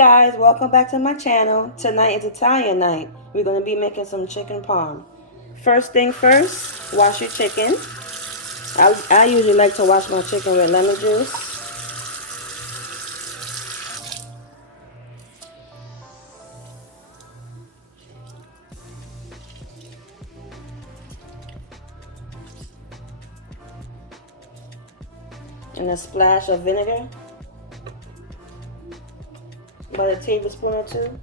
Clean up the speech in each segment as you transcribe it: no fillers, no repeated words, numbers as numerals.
guys, welcome back to my channel. Tonight is Italian night. We're going to be making some chicken parm. First thing first, wash your chicken. I usually like to wash my chicken with lemon juice. And a splash of vinegar. About a tablespoon or two.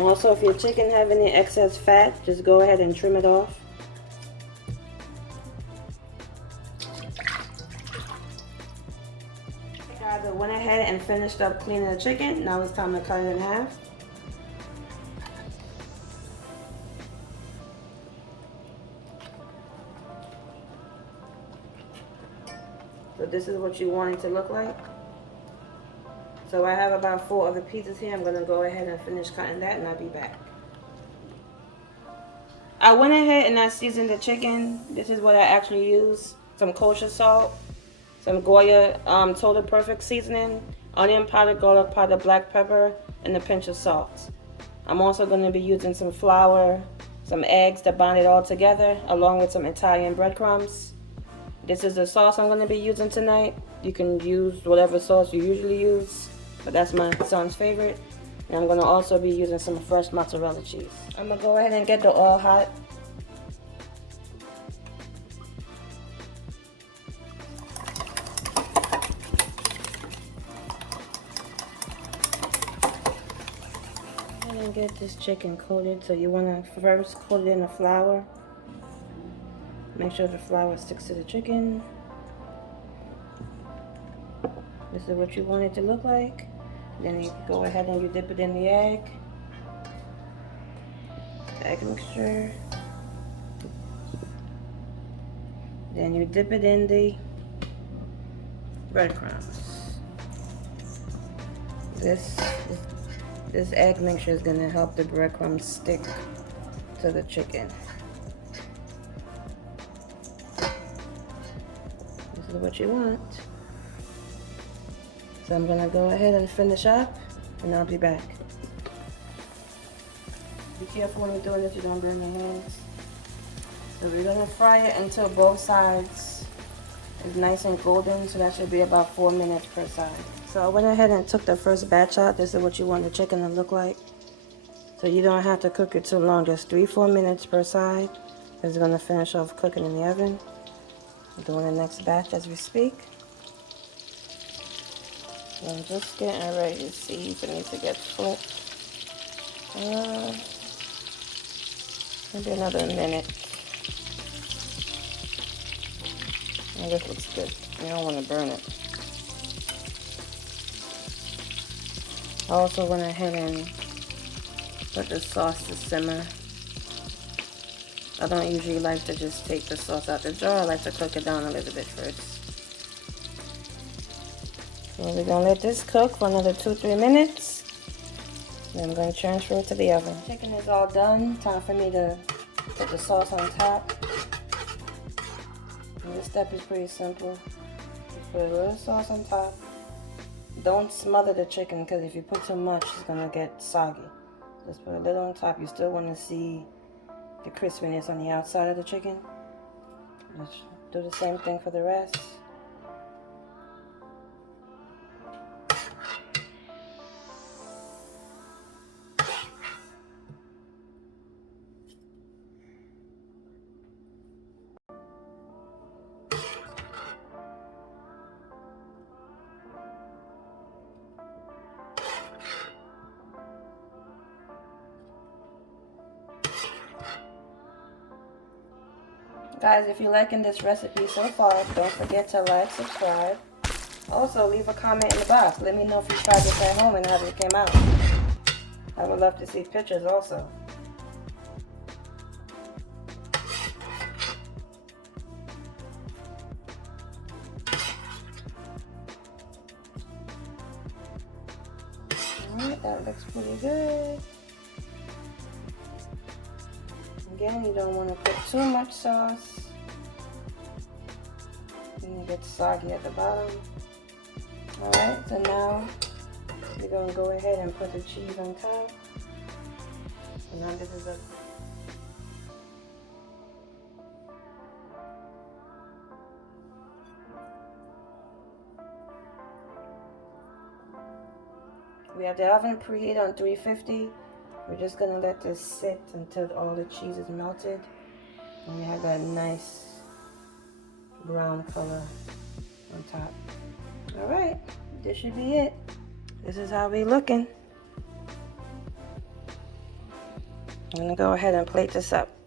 Also, if your chicken have any excess fat, just go ahead and trim it off. Guys, I went ahead and finished up cleaning the chicken. Now it's time to cut it in half. So this is what you want it to look like. So I have about 4 other pieces here. I'm going to go ahead and finish cutting that and I'll be back. I went ahead and I seasoned the chicken. This is what I actually use. Some kosher salt, some Goya Total Perfect seasoning, onion powder, garlic powder, black pepper, and a pinch of salt. I'm also going to be using some flour, some eggs to bind it all together, along with some Italian breadcrumbs. This is the sauce I'm going to be using tonight. You can use whatever sauce you usually use, but that's my son's favorite. And I'm going to also be using some fresh mozzarella cheese. I'm going to go ahead and get the oil hot. And get this chicken coated. So you want to first coat it in the flour. Make sure the flour sticks to the chicken. This is what you want it to look like. Then you go ahead and you dip it in the egg mixture. Then you dip it in the breadcrumbs. This egg mixture is going to help the breadcrumbs stick to the chicken. This is what you want. So I'm going to go ahead and finish up and I'll be back. Be careful when you're doing this, you don't burn your hands. So we're going to fry it until both sides is nice and golden, so that should be about 4 minutes per side. So I went ahead and took the first batch out. This is what you want the chicken to look like. So you don't have to cook it too long, just 3-4 minutes per side. It's going to finish off cooking in the oven. I'm doing the next batch as we speak. So I'm just getting ready to see if it needs to get flipped. Maybe another minute. And this looks good. You don't want to burn it. I also went ahead and put the sauce to simmer. I don't usually like to just take the sauce out the jar. I like to cook it down a little bit first. So we're going to let this cook for another 2-3 minutes. Then I'm going to transfer it to the oven. Chicken is all done. Time for me to put the sauce on top. And this step is pretty simple. Just put a little sauce on top. Don't smother the chicken because if you put too much, it's going to get soggy. Just put a little on top. You still want to see the crispiness on the outside of the chicken. Just do the same thing for the rest. Guys, if you're liking this recipe so far, don't forget to like, subscribe. Also, leave a comment in the box. Let me know if you tried this at home and how it came out. I would love to see pictures also. Alright, that looks pretty good. Again, you don't want to put too much sauce. get soggy at the bottom. Alright, so now we're going to go ahead and put the cheese on top. And now this is a we have the oven preheat on 350. We're just gonna let this sit until all the cheese is melted. And we have that nice brown color on top. Alright, this should be it. This is how we looking. I'm gonna go ahead and plate this up.